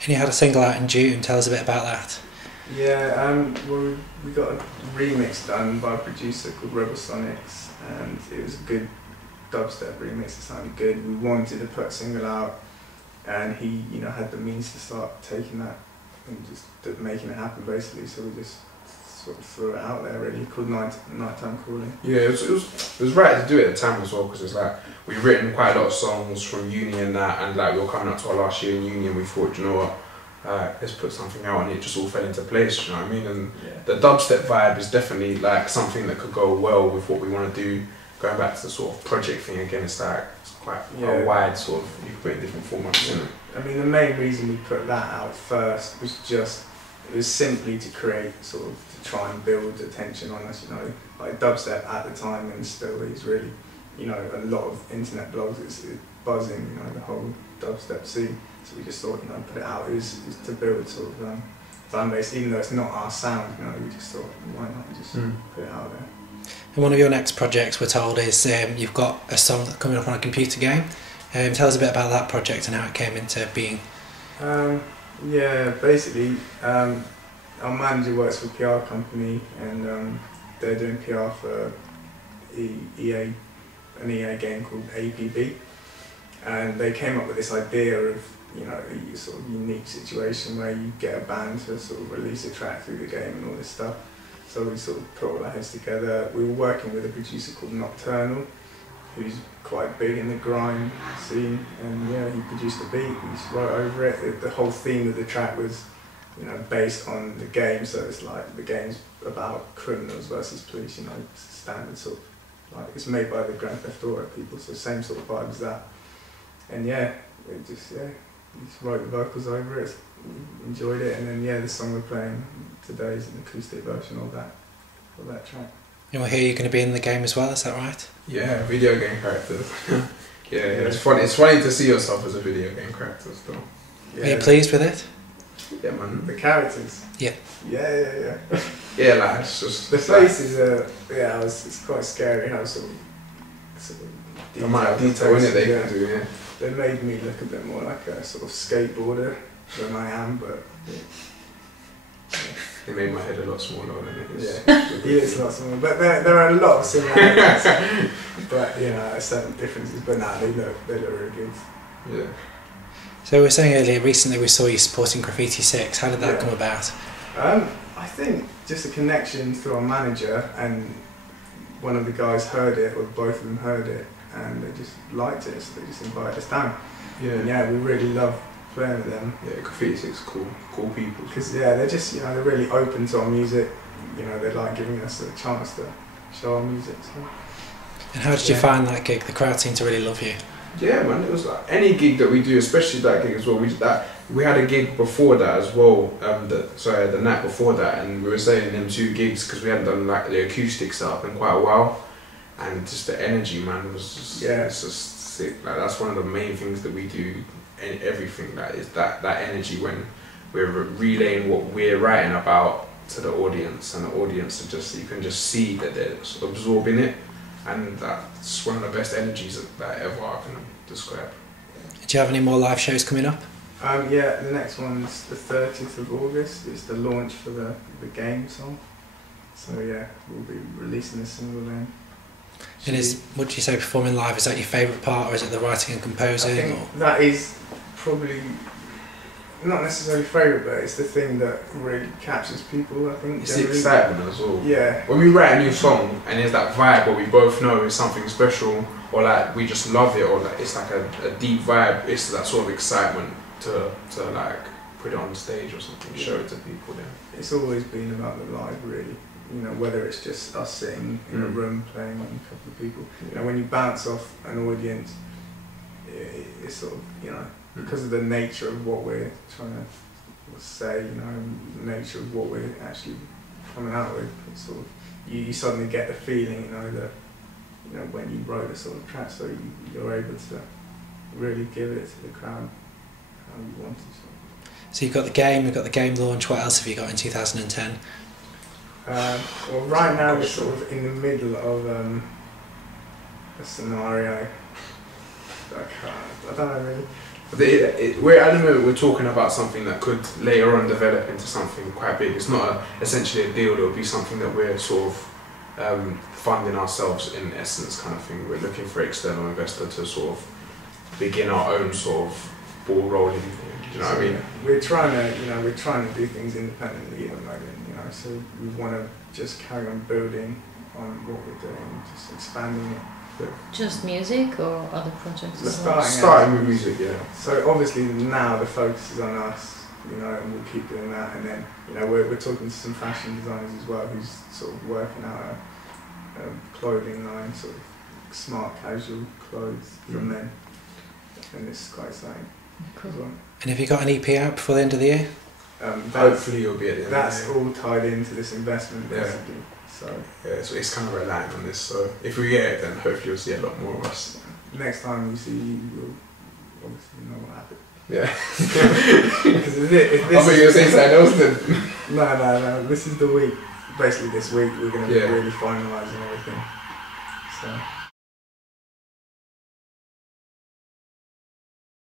And you had a single out in June. Tell us a bit about that. Yeah, well, we got a remix done by a producer called Rebel Sonics, and it was a good dubstep remix. It sounded good. We wanted to put a single out, and he, had the means to start taking that and just making it happen, basically. So we just sort of threw it out there, really, called Nighttime Calling. Yeah, it was right to do it at the time as well, because it's like we've written quite a lot of songs from uni and that, and like we were coming up to our last year in uni, and we thought, you know what, let's put something out, and it just all fell into place. You know what I mean? And the dubstep vibe is definitely like something that could go well with what we want to do. Going back to the sort of project thing again, it's like it's quite a wide sort of, you can put in different formats in it. I mean, the main reason we put that out first was it was simply to create sort of, to try and build attention on us, like dubstep at the time, and still is really, a lot of internet blogs, it's buzzing, the whole dubstep scene. So we just thought, put it out, it was to build sort of fan base, even though it's not our sound, we just thought, why not just put it out there. And one of your next projects, we're told, is you've got a song that's coming up on a computer game. Tell us a bit about that project and how it came into being. Yeah, basically, our manager works for a PR company, and they're doing PR for an EA game called APB, and they came up with this idea of a sort of unique situation where you get a band to sort of release a track through the game and all this stuff. So we sort of put all our heads together. We were working with a producer called Nocturnal, who's quite big in the grime scene, and yeah, he produced the beat, we just wrote over it. The whole theme of the track was, based on the game, so it's like the game's about criminals versus police, standard sort of, like it's made by the Grand Theft Auto people, so same sort of vibe as that. And yeah, we just wrote the vocals over it, enjoyed it, and then the song we're playing today is an acoustic version of that track. And we'll hear you're going to be in the game as well, is that right? Yeah, video game characters. yeah, it's funny. It's funny to see yourself as a video game character still. Yeah. Are you pleased with it? Yeah, man. The characters? Yeah. Yeah. Yeah, like, it's just... The faces it's quite scary how sort of the amount of detail in it they can do, yeah. They made me look a bit more like a sort of skateboarder than I am, but... They made my head a lot smaller than it is. Yeah, he is a lot smaller, but there are a lot of similarities. But certain differences. But nah, they look really good. Yeah. So we were saying earlier, recently we saw you supporting Graffiti 6. How did that come about? I think just a connection through our manager, and one of the guys heard it, or both of them heard it, and they just liked it, so they just invited us down. Yeah. And we really love playing with them. Yeah, Graffiti 6 cool people. Because they're just they're really open to our music. They like giving us a chance to show our music. So. And how did you find that gig? The crowd seemed to really love you. Yeah, man. It was like any gig that we do, especially that gig as well. We had a gig before that as well. The night before that, and we were saying them 2 gigs because we hadn't done like the acoustic setup in quite a while, and just the energy, man, was just it's just sick. Like that's one of the main things that we do. And everything that is that energy when we're relaying what we're writing about to the audience, and the audience are just, you can just see that they're sort of absorbing it, and that's one of the best energies that ever I can describe. Do you have any more live shows coming up? Yeah, the next one's the 30th of August. It's the launch for the game song. So yeah, we'll be releasing a single then. And would you say performing live, is that your favourite part, or is it the writing and composing? I think that is probably not necessarily favourite, but it's the thing that really captures people, I think. It's the excitement as well. Yeah. When we write a new song and there's that vibe where we both know it's something special, or like we just love it, or like it's like a deep vibe, it's that sort of excitement to like put it on stage or something, show it to people then. It's always been about the live, really. Whether it's just us sitting in a room playing on a couple of people. When you bounce off an audience, it's sort of, because of the nature of what we're trying to say, the nature of what we're actually coming out with, it's sort of, you suddenly get the feeling, that, when you wrote a sort of track, so you're able to really give it to the crowd how you want it. So you've got the game launch. What else have you got in 2010? Well, right now we're sort of in the middle of a scenario. I don't know really. We're at the moment we're talking about something that could later on develop into something quite big. It's not essentially a deal. It'll be something that we're sort of funding ourselves in essence, kind of thing. We're looking for external investor to sort of begin our own sort of ball rolling. Do you know what I mean? We're trying to do things independently at the moment. So we want to just carry on building on what we're doing, just expanding it. Just music or other projects as well? Starting with music, yeah. So obviously now the focus is on us, and we'll keep doing that. And then, we're talking to some fashion designers as well, who's sort of working out a clothing line, sort of smart casual clothes from them. And it's quite exciting. Cool. As well. And have you got an EP out before the end of the year? Hopefully you'll be at the end. That's all tied into this investment, Yeah. basically. So it's kind of relying on this. So if we get it, then hopefully you'll see a lot more of us. next time you see, you'll obviously know what happened. Yeah. Because if this I thought you were saying something else then. No. This is the week. Basically, this week we're going to be Yeah. really finalising everything. So.